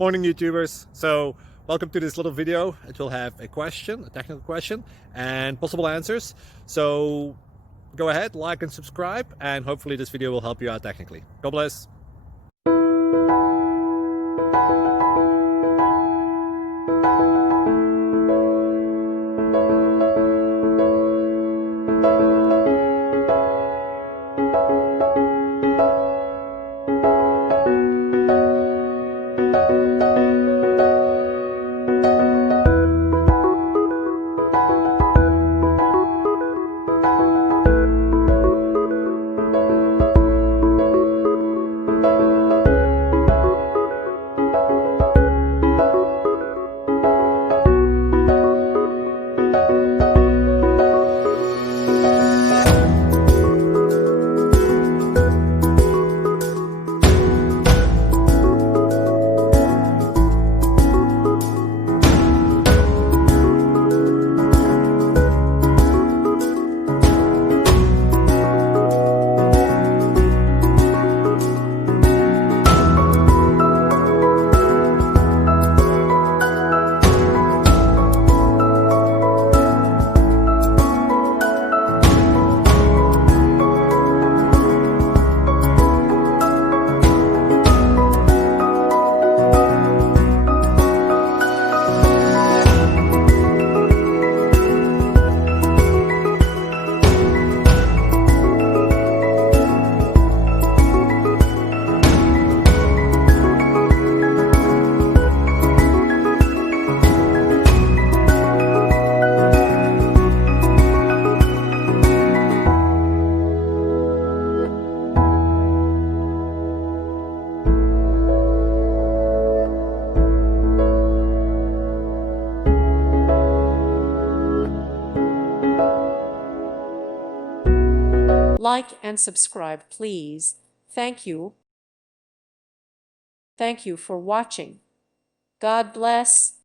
Morning, YouTubers. So welcome to this little video. It will have a question, a technical question, and possible answers. So go ahead, like and subscribe, and hopefully this video will help you out technically. God bless. Like and subscribe, please. Thank you. Thank you for watching. God bless.